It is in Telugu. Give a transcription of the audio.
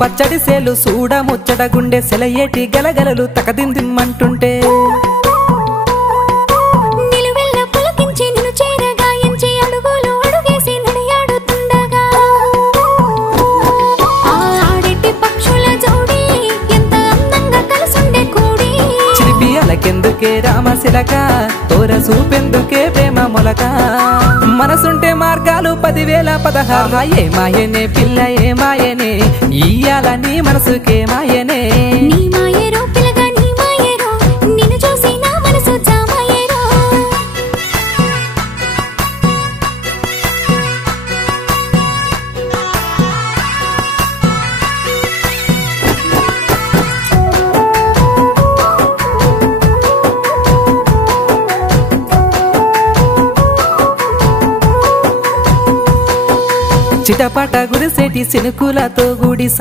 పచ్చడి సేలు సూడ ముచ్చట గుండె సెలయేటి గలగలలు తకదిందిమ్మంటుంటే కెందుకే రామశిలక తోర సూపెందుకే ప్రేమ మొలక మనసుంటే మార్గాలు 10,016 ఏమాయనే పిల్ల ఏమాయనే ఇయ్యాల నీ మనసుకే మాయనే నీ మాయరో పిల్లగా నీ మాయరో నిన్ను చూసి నా మనసు జామాయరో చిటపట గురిసేటి సినుకులతో గుడి